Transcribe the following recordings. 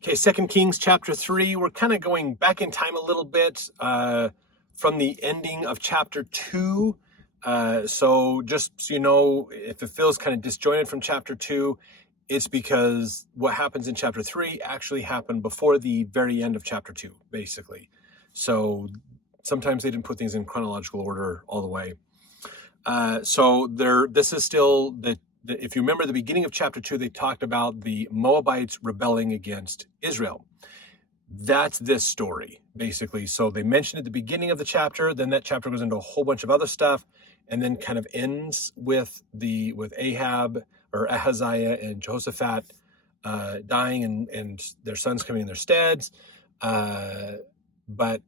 Okay, 2 Kings chapter 3. We're kind of going back in time a little bit from the ending of chapter 2. So just so you know, if it feels kind of disjointed from chapter 2, it's because what happens in chapter 3 actually happened before the very end of chapter 2, basically. So sometimes they didn't put things in chronological order all the way. This is still if you remember the beginning of chapter 2, they talked about the Moabites rebelling against Israel. That's this story, basically. So they mentioned at the beginning of the chapter, then that chapter goes into a whole bunch of other stuff, and then kind of ends with Ahab or Ahaziah and Jehoshaphat dying and their sons coming in their steads. But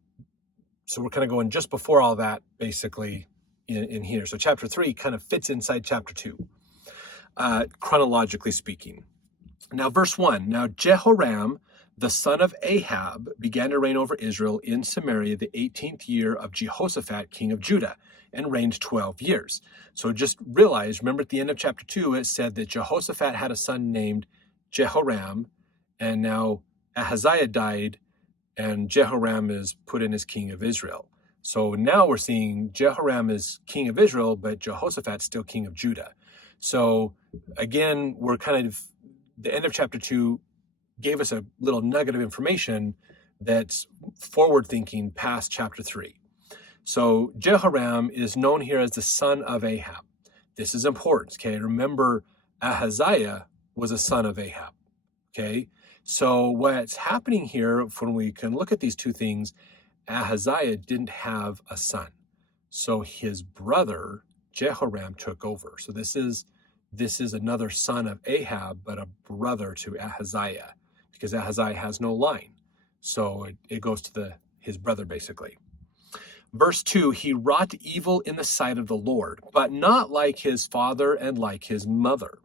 so we're kind of going just before all that, basically, in here. So chapter 3 kind of fits inside chapter 2, chronologically speaking. Now, verse 1, now Jehoram, the son of Ahab, began to reign over Israel in Samaria the 18th year of Jehoshaphat, king of Judah, and reigned 12 years. So just realize, remember at the end of chapter 2, it said that Jehoshaphat had a son named Jehoram, and now Ahaziah died, and Jehoram is put in as king of Israel. So now we're seeing Jehoram is king of Israel, but Jehoshaphat's still king of Judah. So again, we're kind of, the end of chapter 2 gave us a little nugget of information that's forward thinking past chapter 3. So Jehoram is known here as the son of Ahab. This is important, okay? Remember, Ahaziah was a son of Ahab, okay? So what's happening here, when we can look at these two things, Ahaziah didn't have a son. So his brother, Jehoram, took over. So this is another son of Ahab, but a brother to Ahaziah, because Ahaziah has no line. So it goes to his brother, basically. Verse 2, he wrought evil in the sight of the Lord, but not like his father and like his mother.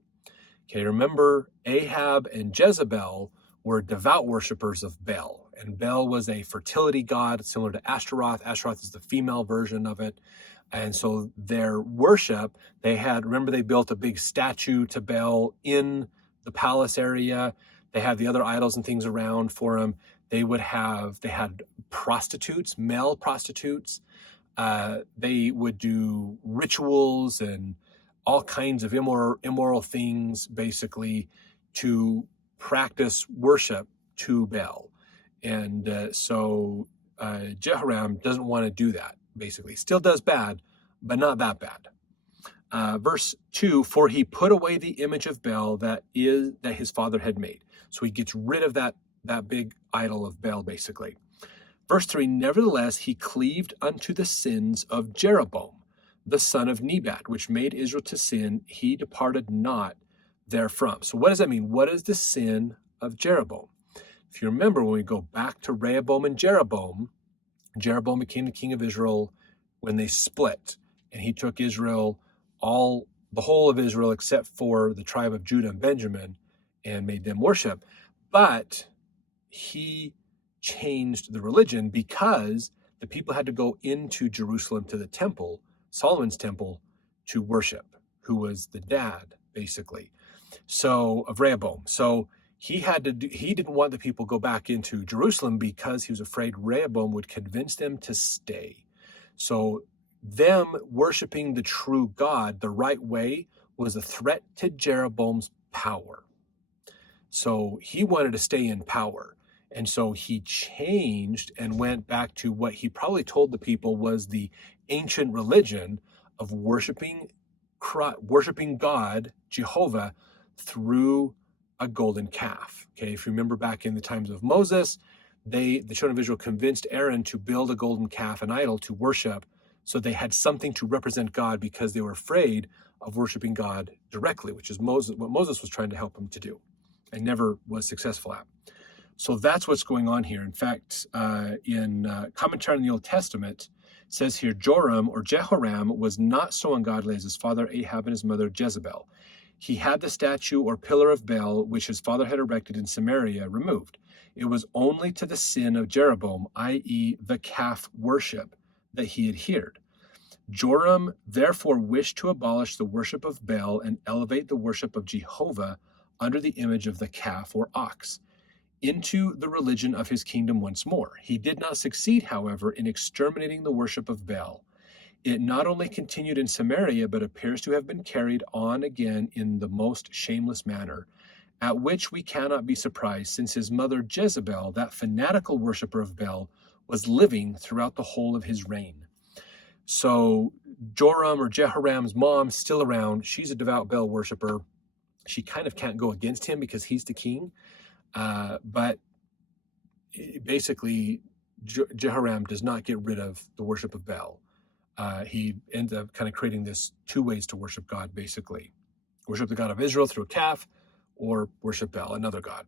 Okay, remember, Ahab and Jezebel were devout worshipers of Baal, and Baal was a fertility god similar to Ashtaroth. Ashtaroth is the female version of it. And so their worship, they built a big statue to Baal in the palace area. They had the other idols and things around for him. They had prostitutes, male prostitutes. They would do rituals and all kinds of immoral things, basically, to practice worship to Baal. And so Jehoram doesn't want to do that, basically. Still does bad, but not that bad. Verse 2, for he put away the image of Baal that his father had made. So he gets rid of that big idol of Baal, basically. Verse 3, nevertheless, he cleaved unto the sins of Jeroboam, the son of Nebat, which made Israel to sin. He departed not therefrom. So what does that mean? What is the sin of Jeroboam? If you remember, when we go back to Rehoboam and Jeroboam became the king of Israel when they split, and he took Israel, the whole of Israel except for the tribe of Judah and Benjamin, and made them worship. But he changed the religion because the people had to go into Jerusalem to the temple, Solomon's temple, to worship, who was the dad, basically, of Rehoboam. So he didn't want the people to go back into Jerusalem because he was afraid Rehoboam would convince them to stay. So them worshiping the true God the right way was a threat to Jeroboam's power. So he wanted to stay in power. And so he changed and went back to what he probably told the people was the ancient religion of worshiping God, Jehovah, through a golden calf. Okay, if you remember back in the times of Moses, the children of Israel convinced Aaron to build a golden calf, an idol, to worship, so they had something to represent God because they were afraid of worshiping God directly, which is what Moses was trying to help them to do and never was successful at. So that's what's going on here. In fact, in commentary on the Old Testament, it says here, Joram or Jehoram was not so ungodly as his father Ahab and his mother Jezebel. He had the statue or pillar of Baal, which his father had erected in Samaria, removed. It was only to the sin of Jeroboam, i.e. the calf worship, that he adhered. Joram therefore wished to abolish the worship of Baal and elevate the worship of Jehovah under the image of the calf or ox. into the religion of his kingdom once more. He did not succeed, however, in exterminating the worship of Baal. It not only continued in Samaria, but appears to have been carried on again in the most shameless manner, at which we cannot be surprised, since his mother Jezebel, that fanatical worshiper of Baal, was living throughout the whole of his reign. So Joram, or Jehoram's mom, still around. She's a devout Baal worshiper. She kind of can't go against him because he's the king. But basically, Jehoram does not get rid of the worship of Baal. He ends up kind of creating this two ways to worship God, basically. Worship the God of Israel through a calf, or worship Baal, another god.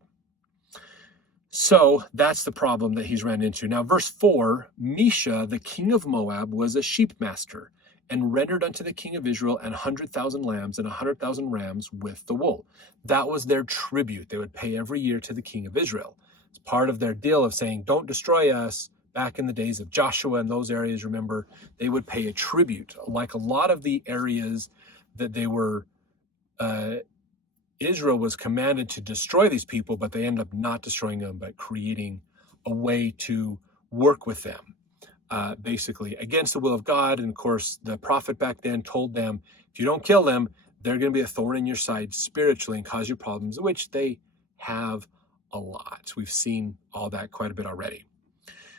So that's the problem that he's ran into. Now, verse 4, Mesha, the king of Moab, was a sheep master, and rendered unto the king of Israel 100,000 lambs and 100,000 rams with the wool. That was their tribute they would pay every year to the king of Israel. It's part of their deal of saying, don't destroy us. Back in the days of Joshua and those areas, remember, they would pay a tribute. Like a lot of the areas that they were, Israel was commanded to destroy these people, but they end up not destroying them, but creating a way to work with them. Basically against the will of God. And of course, the prophet back then told them, if you don't kill them, they're going to be a thorn in your side spiritually and cause you problems, which they have a lot. We've seen all that quite a bit already.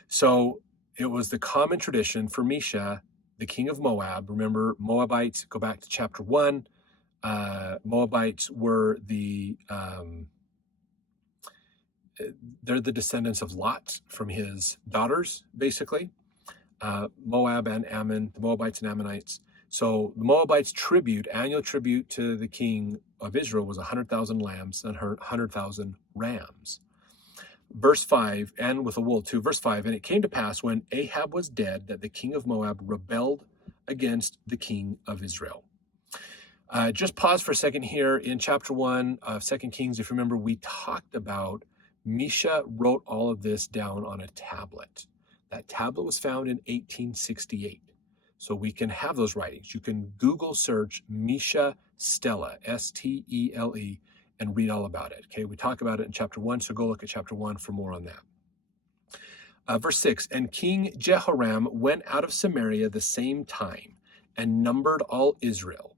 So it was the common tradition for Mesha, the king of Moab. Remember, Moabites, go back to chapter 1. Moabites were they're the descendants of Lot from his daughters, basically. Moab and Ammon, the Moabites and Ammonites. So the Moabites' tribute, annual tribute to the king of Israel, was 100,000 lambs and 100,000 rams. Verse 5, and with a wool too. Verse 5, and it came to pass when Ahab was dead that the king of Moab rebelled against the king of Israel. Just pause for a second here. In chapter 1 of 2 Kings, if you remember, we talked about Mesha wrote all of this down on a tablet. That tablet was found in 1868. So we can have those writings. You can Google search Mesha Stele, S-T-E-L-E, and read all about it. Okay, we talk about it in chapter 1, so go look at chapter 1 for more on that. Verse 6, and King Jehoram went out of Samaria the same time and numbered all Israel.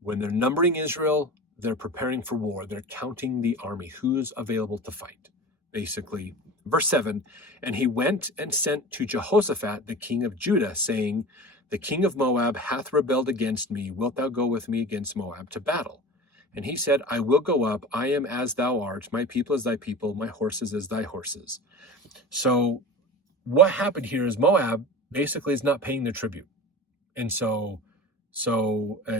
When they're numbering Israel, they're preparing for war. They're counting the army, who's available to fight, basically. Verse 7, and he went and sent to Jehoshaphat, the king of Judah, saying, the king of Moab hath rebelled against me. Wilt thou go with me against Moab to battle? And he said, I will go up. I am as thou art. My people as thy people. My horses as thy horses. So what happened here is Moab basically is not paying their tribute. And so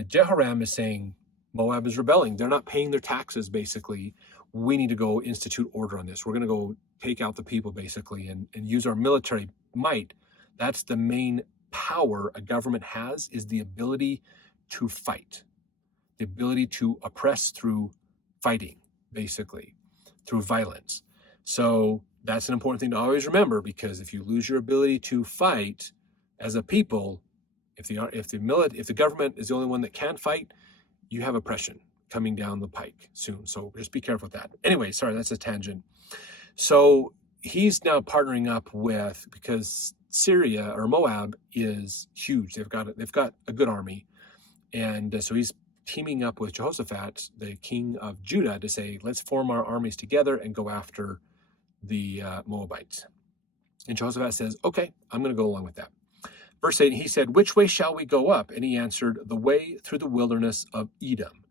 Jehoram is saying, Moab is rebelling. They're not paying their taxes, basically. We need to go institute order on this. We're going to go take out the people, basically, and use our military might. That's the main power a government has, is the ability to fight, the ability to oppress through fighting, basically, through violence. So that's an important thing to always remember, because if you lose your ability to fight as a people, if the government is the only one that can fight, you have oppression coming down the pike soon. So just be careful with that. Anyway, sorry, that's a tangent. So he's now partnering up with, because Syria or Moab is huge. They've got a good army. And so he's teaming up with Jehoshaphat, the king of Judah, to say, let's form our armies together and go after the Moabites. And Jehoshaphat says, okay, I'm going to go along with that. Verse 8, he said, which way shall we go up? And he answered, the way through the wilderness of Edom.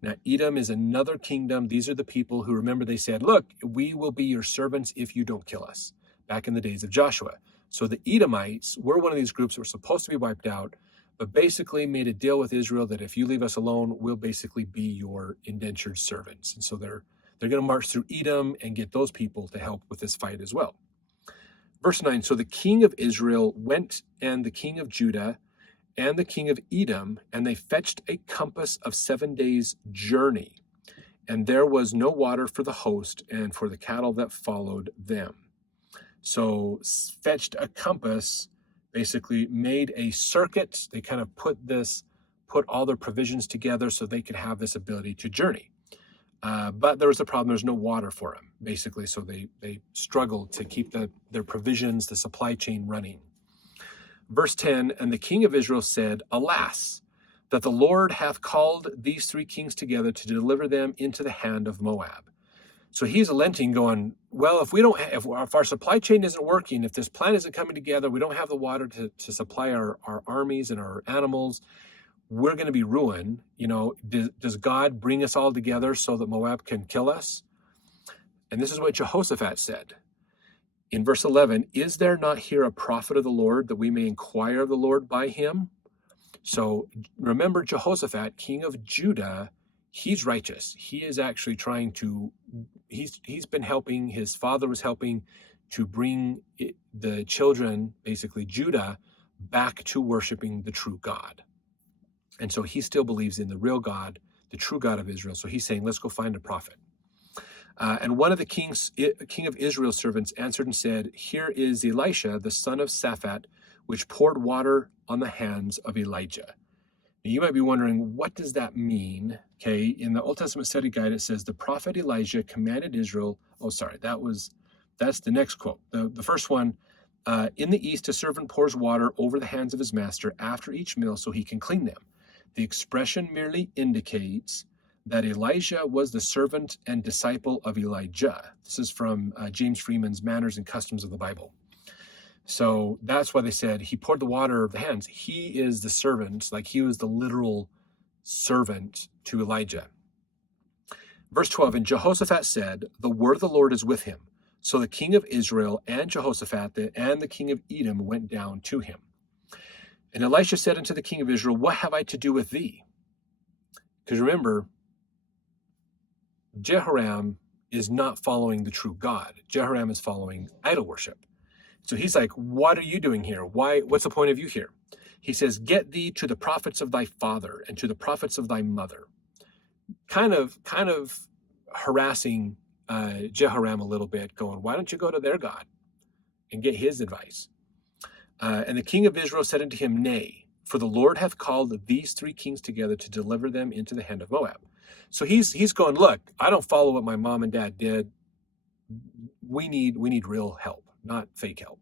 Now, Edom is another kingdom. These are the people who, remember, they said, look, we will be your servants if you don't kill us, back in the days of Joshua. So the Edomites were one of these groups that were supposed to be wiped out, but basically made a deal with Israel that if you leave us alone, we'll basically be your indentured servants. And so they're going to march through Edom and get those people to help with this fight as well. Verse 9, so the king of Israel went, and the king of Judah and the king of Edom, and they fetched a compass of 7 days' journey. And there was no water for the host and for the cattle that followed them. So fetched a compass, basically made a circuit. They kind of put all their provisions together so they could have this ability to journey. But there was a problem. There's no water for them, basically. So they struggled to keep their provisions, the supply chain running. Verse 10, and the king of Israel said, Alas, that the Lord hath called these three kings together to deliver them into the hand of Moab. So he's lamenting, going, well, if our supply chain isn't working, if this plan isn't coming together, we don't have the water to supply our armies and our animals, we're going to be ruined. Does God bring us all together so that Moab can kill us? And this is what Jehoshaphat said. In verse 11, is there not here a prophet of the Lord, that we may inquire of the Lord by him? So remember, Jehoshaphat, king of Judah, he's righteous. He is actually trying to, he's been helping, his father was helping to bring the children, basically Judah, back to worshiping the true God. And so he still believes in the real God, the true God of Israel. So he's saying, let's go find a prophet. And one of the king of Israel's servants answered and said, Here is Elisha, the son of Shaphat, which poured water on the hands of Elijah. Now, you might be wondering, what does that mean? Okay, in the Old Testament Study Guide, it says, the prophet Elijah commanded Israel. Oh, sorry, that's the next quote. The first one, in the east, a servant pours water over the hands of his master after each meal so he can clean them. The expression merely indicates that Elijah was the servant and disciple of Elijah. This is from James Freeman's Manners and Customs of the Bible. So that's why they said he poured the water of the hands. He is the servant, like he was the literal servant to Elijah. Verse 12, and Jehoshaphat said, the word of the Lord is with him. So the king of Israel and Jehoshaphat and the king of Edom went down to him. And Elisha said unto the king of Israel, what have I to do with thee? Because remember, Jehoram is not following the true God. Jehoram is following idol worship. So he's like, what are you doing here? What's the point of you here? He says, get thee to the prophets of thy father and to the prophets of thy mother. Kind of harassing Jehoram a little bit, going, why don't you go to their God and get his advice? And the king of Israel said unto him, Nay, for the Lord hath called these three kings together to deliver them into the hand of Moab. So he's going, look, I don't follow what my mom and dad did. We need real help, not fake help.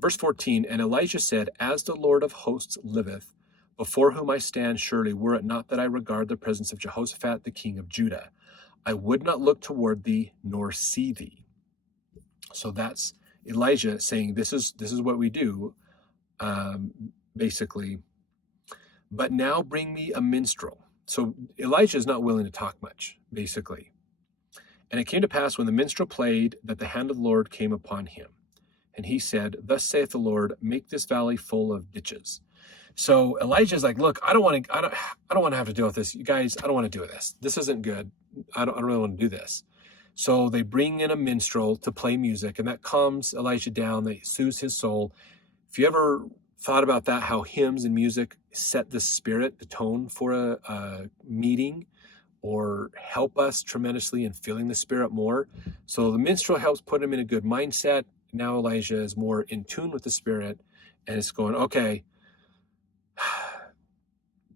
Verse 14, and Elijah said, as the Lord of hosts liveth, before whom I stand, surely were it not that I regard the presence of Jehoshaphat, the king of Judah, I would not look toward thee nor see thee. So that's Elijah saying, this is what we do, basically. But now bring me a minstrel. So Elijah is not willing to talk much, basically. And it came to pass when the minstrel played that the hand of the Lord came upon him. And he said, thus saith the Lord, make this valley full of ditches. So Elijah's like, look, I don't want to have to deal with this. You guys, I don't want to do this. This isn't good. I don't really want to do this. So they bring in a minstrel to play music, and that calms Elijah down. That soothes his soul. If you ever thought about that, how hymns and music set the spirit, the tone for a meeting, or help us tremendously in feeling the spirit more. So the minstrel helps put him in a good mindset. Now Elijah is more in tune with the spirit, and it's going, okay,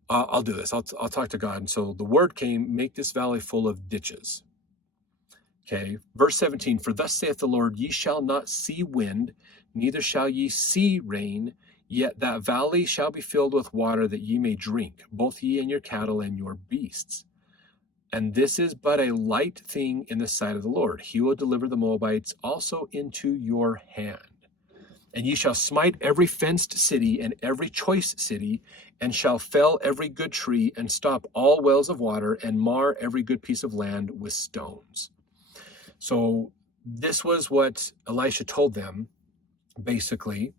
I'll do this. I'll talk to God. And so the word came, make this valley full of ditches. Okay, verse 17, for thus saith the Lord, ye shall not see wind, neither shall ye see rain, yet that valley shall be filled with water that ye may drink, both ye and your cattle and your beasts. And this is but a light thing in the sight of the Lord. He will deliver the Moabites also into your hand. And ye shall smite every fenced city and every choice city, and shall fell every good tree, and stop all wells of water, and mar every good piece of land with stones. So this was what Elisha told them, basically.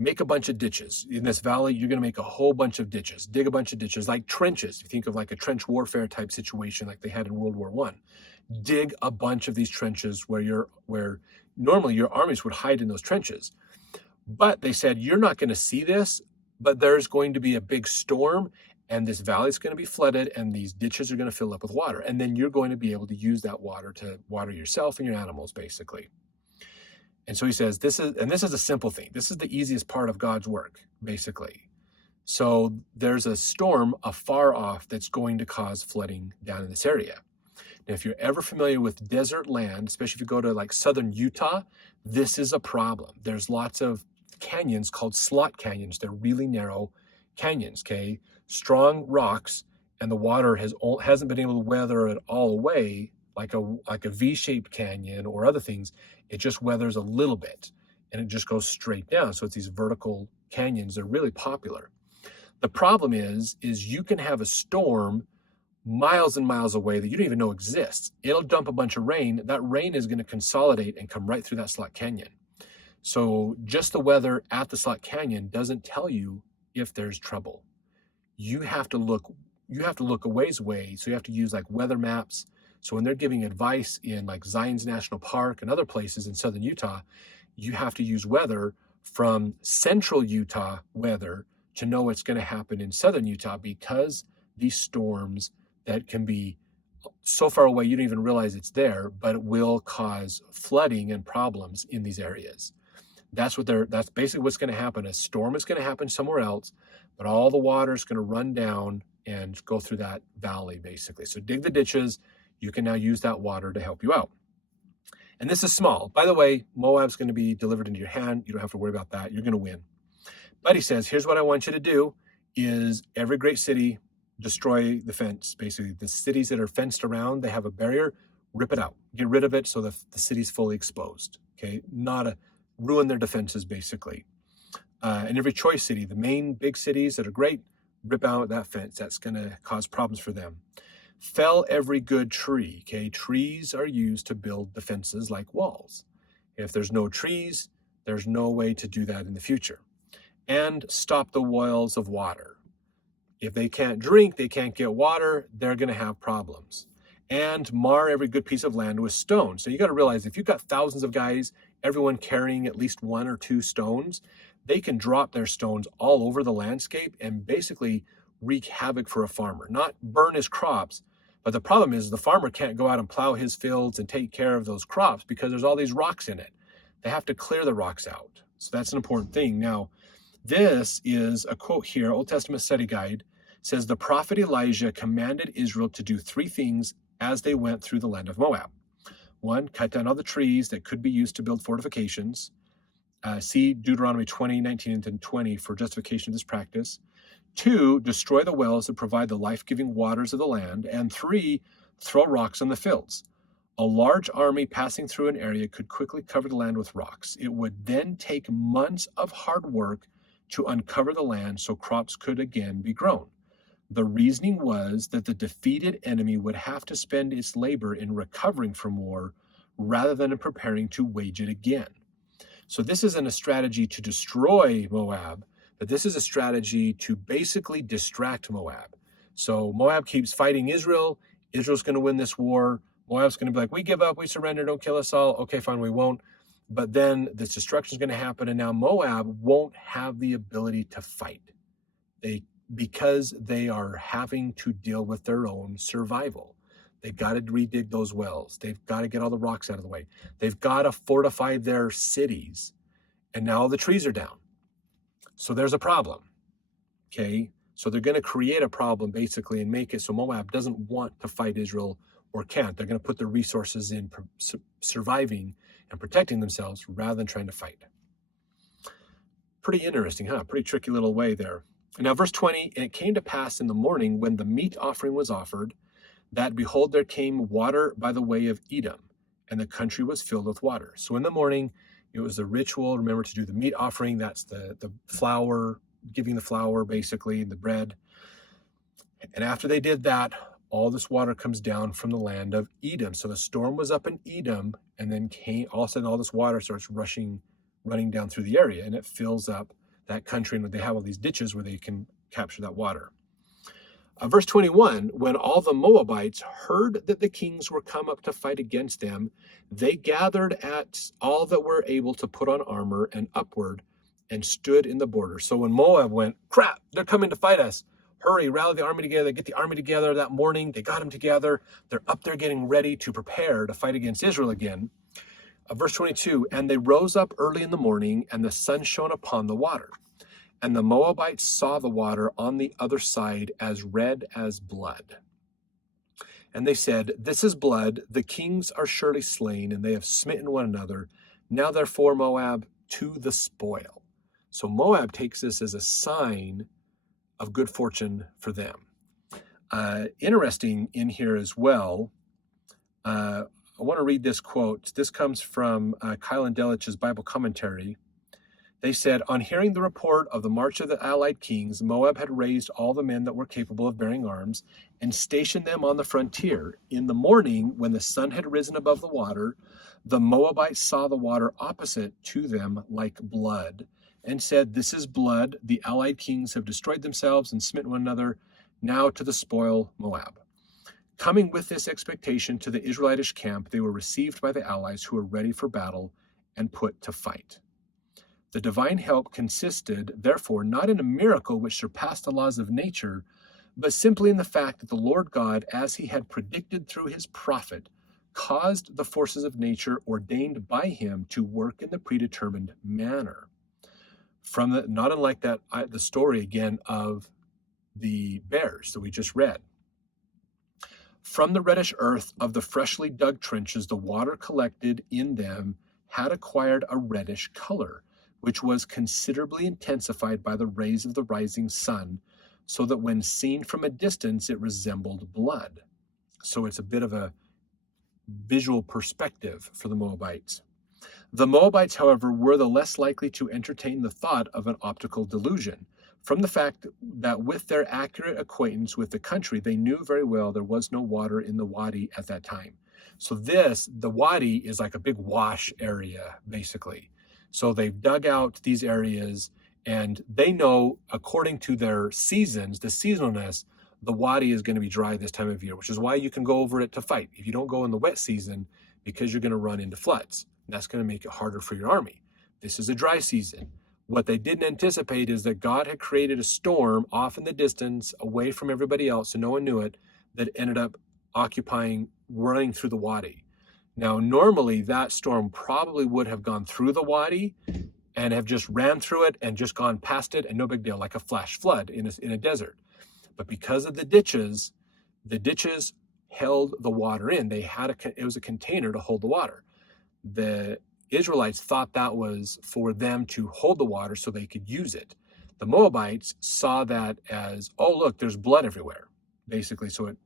Make a bunch of ditches. In this valley, you're going to make a whole bunch of ditches. Dig a bunch of ditches, like trenches. If you think of like a trench warfare type situation like they had in World War I. Dig a bunch of these trenches where normally your armies would hide in those trenches. But they said, you're not going to see this, but there's going to be a big storm, and this valley is going to be flooded, and these ditches are going to fill up with water. And then you're going to be able to use that water to water yourself and your animals, basically. And so he says, this is a simple thing. This is the easiest part of God's work, basically. So there's a storm afar off that's going to cause flooding down in this area. Now, if you're ever familiar with desert land, especially if you go to like southern Utah, this is a problem. There's lots of canyons called slot canyons. They're really narrow canyons, okay? Strong rocks, and the water hasn't been able to weather it all away like a V-shaped canyon or other things. It just weathers a little bit, and it just goes straight down. So it's these vertical canyons. They're really popular. The problem is you can have a storm miles and miles away that you don't even know exists. It'll dump a bunch of rain. That rain is going to consolidate and come right through that slot canyon. So just the weather at the slot canyon doesn't tell you if there's trouble. You have to look a ways away. So you have to use like weather maps. So when they're giving advice in like Zion's National Park and other places in southern Utah, you have to use weather from central Utah weather to know what's going to happen in southern Utah, because these storms that can be so far away you don't even realize it's there, but it will cause flooding and problems in these areas. That's basically what's going to happen. A storm is going to happen somewhere else, but all the water is going to run down and go through that valley, basically. So dig the ditches. You can now use that water to help you out. And this is small. By the way, Moab's going to be delivered into your hand. You don't have to worry about that. You're going to win. But he says, here's what I want you to do is every great city, destroy the fence. Basically, the cities that are fenced around, they have a barrier, rip it out. Get rid of it so the city's fully exposed. Okay, ruin their defenses, basically. And every choice city, the main big cities that are great, rip out that fence. That's going to cause problems for them. Fell every good tree. Okay, trees are used to build defenses like walls. If there's no trees, there's no way to do that in the future. And stop the wells of water. If they can't drink, they can't get water, they're going to have problems. And mar every good piece of land with stones. So you got to realize, if you've got thousands of guys, everyone carrying at least 1 or 2 stones, they can drop their stones all over the landscape and basically wreak havoc for a farmer. Not burn his crops, but the problem is the farmer can't go out and plow his fields and take care of those crops because there's all these rocks in it. They have to clear the rocks out. So that's an important thing. Now, this is a quote here, Old Testament Study Guide, says the prophet Elijah commanded Israel to do 3 things as they went through the land of Moab. 1, cut down all the trees that could be used to build fortifications. See Deuteronomy 20, 19 and 20 for justification of this practice. 2, destroy the wells that provide the life-giving waters of the land. And 3, throw rocks on the fields. A large army passing through an area could quickly cover the land with rocks. It would then take months of hard work to uncover the land so crops could again be grown. The reasoning was that the defeated enemy would have to spend its labor in recovering from war rather than in preparing to wage it again. So this isn't a strategy to destroy Moab, but this is a strategy to basically distract Moab. So Moab keeps fighting Israel. Israel's going to win this war. Moab's going to be like, we give up, we surrender, don't kill us all. Okay, fine, we won't. But then this destruction is going to happen, and now Moab won't have the ability to fight. Because they are having to deal with their own survival. They've got to redig those wells. They've got to get all the rocks out of the way. They've got to fortify their cities. And now all the trees are down. So there's a problem. Okay? So they're going to create a problem basically and make it so Moab doesn't want to fight Israel or can't. They're going to put their resources in surviving and protecting themselves rather than trying to fight. Pretty interesting, huh? Pretty tricky little way there. And now verse 20, and it came to pass in the morning when the meat offering was offered, that behold, there came water by the way of Edom, and the country was filled with water. So in the morning, it was the ritual, remember, to do the meat offering. That's the flour, giving the flour basically, the bread. And after they did that, all this water comes down from the land of Edom. So the storm was up in Edom, and then all of a sudden all this water starts running down through the area, and it fills up that country, and they have all these ditches where they can capture that water. Verse 21, when all the Moabites heard that the kings were come up to fight against them, they gathered at all that were able to put on armor and upward and stood in the border. So when Moab went, crap, they're coming to fight us. Hurry, rally the army together, get the army together that morning. They got them together. They're up there getting ready to prepare to fight against Israel again. Verse 22, and they rose up early in the morning, and the sun shone upon the water. And the Moabites saw the water on the other side as red as blood. And they said, "This is blood. The kings are surely slain, and they have smitten one another. Now therefore, Moab, to the spoil." So Moab takes this as a sign of good fortune for them. Interesting in here as well, I want to read this quote. This comes from Kyle and Delitz's Bible commentary. They said, "On hearing the report of the march of the allied kings, Moab had raised all the men that were capable of bearing arms and stationed them on the frontier. In the morning, when the sun had risen above the water, the Moabites saw the water opposite to them like blood and said, 'This is blood. The allied kings have destroyed themselves and smitten one another. Now to the spoil, Moab.' Coming with this expectation to the Israelitish camp, they were received by the allies who were ready for battle and put to fight. The divine help consisted, therefore, not in a miracle which surpassed the laws of nature, but simply in the fact that the Lord God, as he had predicted through his prophet, caused the forces of nature ordained by him to work in the predetermined manner." From the, not unlike that, the story again of the bears that we just read. "From the reddish earth of the freshly dug trenches, the water collected in them had acquired a reddish color, which was considerably intensified by the rays of the rising sun, so that when seen from a distance, it resembled blood." So it's a bit of a visual perspective for the Moabites. The Moabites, however, were the less likely to entertain the thought of an optical delusion, from the fact that with their accurate acquaintance with the country, they knew very well there was no water in the wadi at that time. So the wadi is like a big wash area, basically. So they've dug out these areas, and they know, according to their seasons, the seasonalness, the wadi is going to be dry this time of year, which is why you can go over it to fight. If you don't go in the wet season, because you're going to run into floods. That's going to make it harder for your army. This is a dry season. What they didn't anticipate is that God had created a storm off in the distance, away from everybody else, and no one knew it, that ended up running through the wadi. Now, normally that storm probably would have gone through the wadi and have just ran through it and just gone past it, and no big deal, like a flash flood in a desert. But because of the ditches held the water in. It was a container to hold the water. The Israelites thought that was for them to hold the water so they could use it. The Moabites saw that as, oh, look, there's blood everywhere, basically. So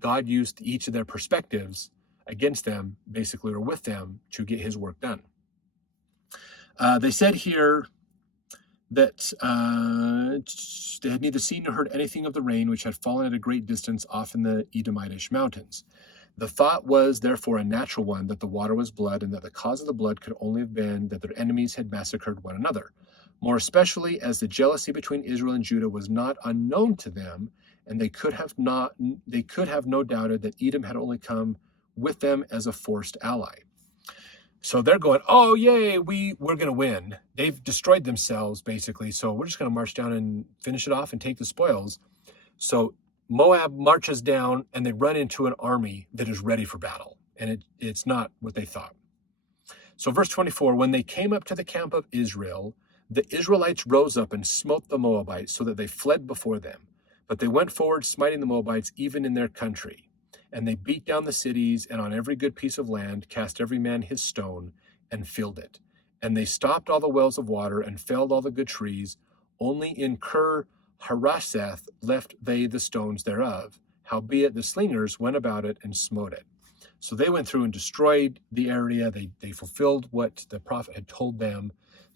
God used each of their perspectives against them, basically, or with them, to get his work done. They said here that they had neither seen nor heard anything of the rain, which had fallen at a great distance off in the Edomitish mountains. The thought was, therefore, a natural one, that the water was blood, and that the cause of the blood could only have been that their enemies had massacred one another, more especially as the jealousy between Israel and Judah was not unknown to them, and they could have no doubted that Edom had only come with them as a forced ally. So they're going, oh, yay, we're going to win. They've destroyed themselves, basically, so we're just going to march down and finish it off and take the spoils. So Moab marches down, and they run into an army that is ready for battle, and it's not what they thought. So verse 24, when they came up to the camp of Israel, the Israelites rose up and smote the Moabites so that they fled before them. But they went forward, smiting the Moabites even in their country. And they beat down the cities, and on every good piece of land cast every man his stone, and filled it. And they stopped all the wells of water, and felled all the good trees. Only in Harasheth left they the stones thereof. Howbeit the slingers went about it and smote it. So they went through and destroyed the area. They fulfilled what the prophet had told them.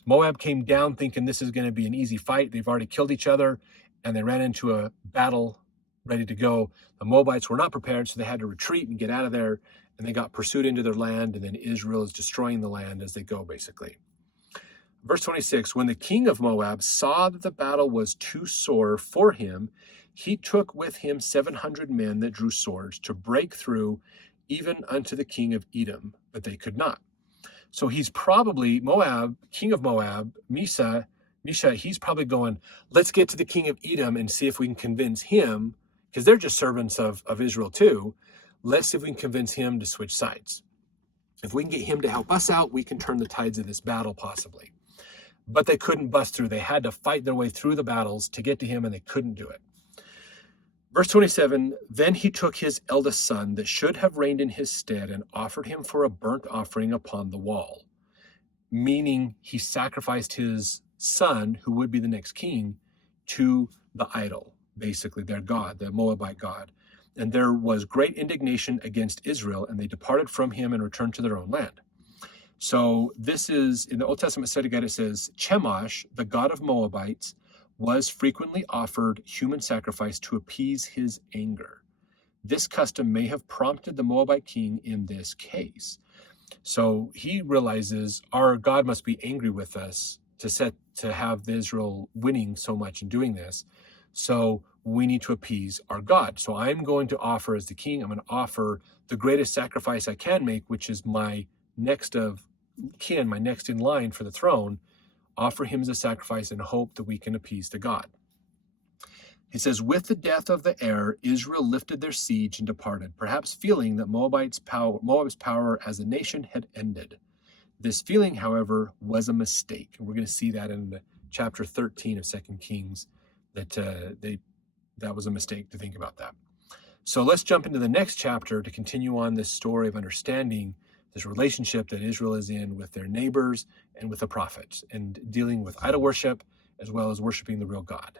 Moab came down thinking this is going to be an easy fight. They've already killed each other, and they ran into a battle ready to go. The Moabites were not prepared, so they had to retreat and get out of there, and they got pursued into their land, and then Israel is destroying the land as they go, basically. Verse 26, when the king of Moab saw that the battle was too sore for him, he took with him 700 men that drew swords to break through even unto the king of Edom, but they could not. So he's probably, king of Moab, Misha, he's probably going, let's get to the king of Edom and see if we can convince him, because they're just servants of Israel too. Let's see if we can convince him to switch sides. If we can get him to help us out, we can turn the tides of this battle possibly. But they couldn't bust through. They had to fight their way through the battles to get to him, and they couldn't do it. Verse 27, then he took his eldest son that should have reigned in his stead and offered him for a burnt offering upon the wall, meaning he sacrificed his son, who would be the next king, to the idol, basically their god, the Moabite god. And there was great indignation against Israel, and they departed from him and returned to their own land. So this is, in the Old Testament study guide, it says, Chemosh, the god of Moabites, was frequently offered human sacrifice to appease his anger. This custom may have prompted the Moabite king in this case. So he realizes our God must be angry with us to have Israel winning so much and doing this. So we need to appease our God. So I'm going to offer, as the king, I'm going to offer the greatest sacrifice I can make, which is my next of kin, my next in line for the throne, offer him as a sacrifice and hope that we can appease the God. He says, with the death of the heir, Israel lifted their siege and departed, perhaps feeling that Moab's power as a nation had ended. This feeling, however, was a mistake. And we're going to see that in chapter 13 of 2 Kings, that was a mistake to think about that. So let's jump into the next chapter to continue on this story of understanding this relationship that Israel is in with their neighbors and with the prophets, and dealing with idol worship as well as worshiping the real God.